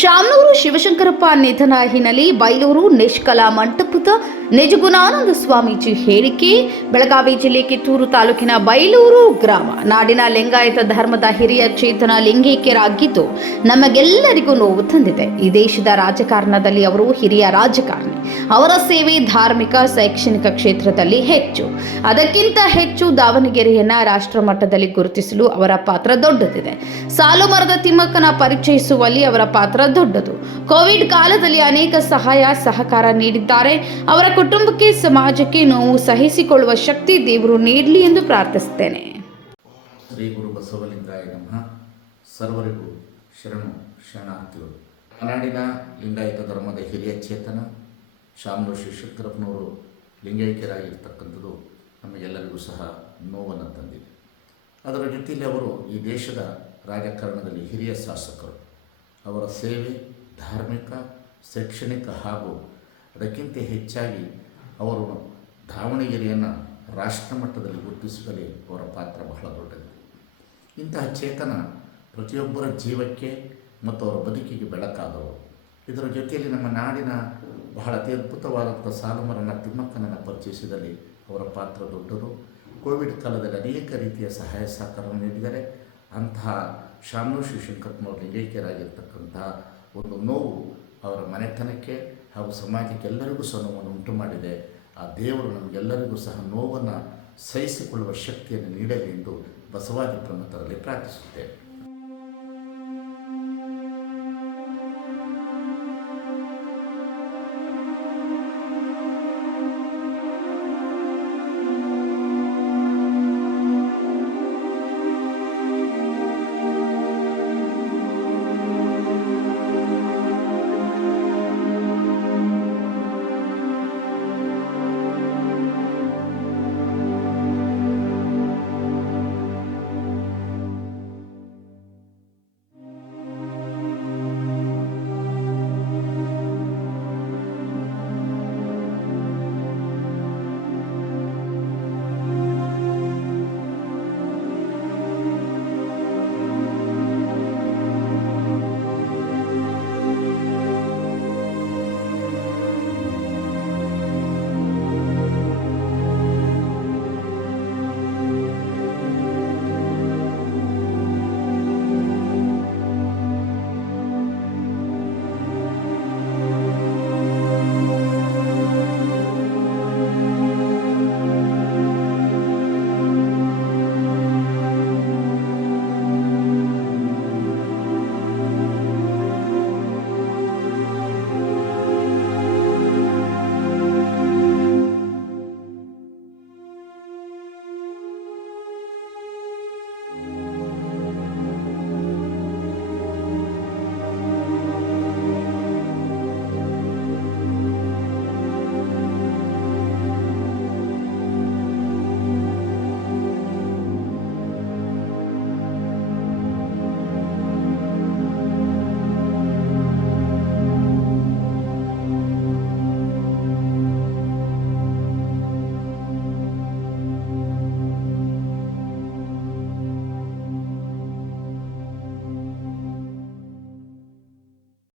ಶಾಮನೂರು ಶಿವಶಂಕರಪ್ಪ ನಿಧನ ಹಿನ್ನೆಲೆ ಬೈಲೂರು ನಿಷ್ಕಲಾ ಮಂಟಪದ ನಿಜಗುಣಾನಂದ ಸ್ವಾಮೀಜಿ ಹೇಳಿಕೆ. ಬೆಳಗಾವಿ ಜಿಲ್ಲೆ ಕಿತ್ತೂರು ತಾಲೂಕಿನ ಬೈಲೂರು ಗ್ರಾಮ ನಾಡಿನ ಲಿಂಗಾಯತ ಧರ್ಮದ ಹಿರಿಯ ಚೇತನ ಲಿಂಗೈಕ್ಯರಾಗಿದ್ದು ನಮಗೆಲ್ಲರಿಗೂ ನೋವು ತಂದಿದೆ. ಈ ದೇಶದ ರಾಜಕಾರಣದಲ್ಲಿ ಅವರು ಹಿರಿಯ ರಾಜಕಾರಣಿ. ಅವರ ಸೇವೆ ಧಾರ್ಮಿಕ, ಶೈಕ್ಷಣಿಕ ಕ್ಷೇತ್ರದಲ್ಲಿ ಹೆಚ್ಚು. ಅದಕ್ಕಿಂತ ಹೆಚ್ಚು ದಾವಣಗೆರೆಯನ್ನ ರಾಷ್ಟ್ರ ಮಟ್ಟದಲ್ಲಿ ಗುರುತಿಸಲು ಅವರ ಪಾತ್ರ ದೊಡ್ಡದಿದೆ. ಸಾಲು ಮರದ ತಿಮ್ಮಕ್ಕನ ಪರಿಚಯಿಸುವಲ್ಲಿ ಅವರ ಪಾತ್ರ ದೊಡ್ಡದು. ಕೋವಿಡ್ ಕಾಲದಲ್ಲಿ ಅನೇಕ ಸಹಾಯ ಸಹಕಾರ ನೀಡಿದ್ದಾರೆ. ಅವರ ಕುಟುಂಬಕ್ಕೆ, ಸಮಾಜಕ್ಕೆ ನೋವು ಸಹಿಸಿಕೊಳ್ಳುವ ಶಕ್ತಿ ದೇವರು ನೀಡಲಿ ಎಂದು ಪ್ರಾರ್ಥಿಸುತ್ತೇನೆ. ಶ್ರೀ ಗುರು ಬಸವಲಿಂಗಾಯ ನಮಃ. ಸರ್ವರಿಗೂ ಶರಣು ಶರಣಾರ್ಥಿಗಳು. ನಾಡಿನ ಲಿಂಗಾಯತ ಧರ್ಮದ ಹಿರಿಯ ಚೇತನ ಶಾಮನೂರು ಶಿವಶಂಕರಪ್ಪನವರು ಲಿಂಗೈಕ್ಯರಾಗಿರ್ತಕ್ಕಂಥದ್ದು ನಮಗೆಲ್ಲರಿಗೂ ಸಹ ನೋವನ್ನು ತಂದಿದೆ. ಅದರ ಜೊತೆಯಲ್ಲಿ ಅವರು ಈ ದೇಶದ ರಾಜಕಾರಣದಲ್ಲಿ ಹಿರಿಯ ಶಾಸಕರು. ಅವರ ಸೇವೆ ಧಾರ್ಮಿಕ, ಶೈಕ್ಷಣಿಕ ಹಾಗೂ ಅದಕ್ಕಿಂತ ಹೆಚ್ಚಾಗಿ ಅವರು ದಾವಣಗೆರೆಯನ್ನು ರಾಷ್ಟ್ರ ಮಟ್ಟದಲ್ಲಿ ಗುರುತಿಸುವಲ್ಲಿ ಅವರ ಪಾತ್ರ ಬಹಳ ದೊಡ್ಡದಿದೆ. ಇಂತಹ ಚೇತನ ಪ್ರತಿಯೊಬ್ಬರ ಜೀವಕ್ಕೆ ಮತ್ತು ಅವರ ಬದುಕಿಗೆ ಬೆಳಕಾದವರು. ಇದರ ಜೊತೆಯಲ್ಲಿ ನಮ್ಮ ನಾಡಿನ ಬಹಳ ಅತ್ಯದ್ಭುತವಾದಂಥ ಸಾಲುಮರನ ತಿಮ್ಮಕ್ಕನನ್ನು ಪರಿಚಯಿಸಿದಲ್ಲಿ ಅವರ ಪಾತ್ರ ದೊಡ್ಡದು. ಕೋವಿಡ್ ಕಾಲದಲ್ಲಿ ಅನೇಕ ರೀತಿಯ ಸಹಾಯ ಸಹಕಾರ ನೀಡಿದರೆ ಅಂತಹ ಶಾಮನೂರು ಶಿವಶಂಕರಪ್ಪನವರು ಲಿಂಗೈಕ್ಯರಾಗಿರ್ತಕ್ಕಂತಹ ಒಂದು ನೋವು ಅವರ ಮನೆತನಕ್ಕೆ ಹಾಗೂ ಸಮಾಜಕ್ಕೆ ಎಲ್ಲರಿಗೂ ಸಹ ನೋವನ್ನು ಉಂಟು ಮಾಡಿದೆ. ಆ ದೇವರು ನಮಗೆಲ್ಲರಿಗೂ ಸಹ ನೋವನ್ನು ಸಹಿಸಿಕೊಳ್ಳುವ ಶಕ್ತಿಯನ್ನು ನೀಡಲಿ ಎಂದು ಬಸವಾದಿ ಪ್ರಮುಖರಲ್ಲಿ ಪ್ರಾರ್ಥಿಸುತ್ತೇವೆ.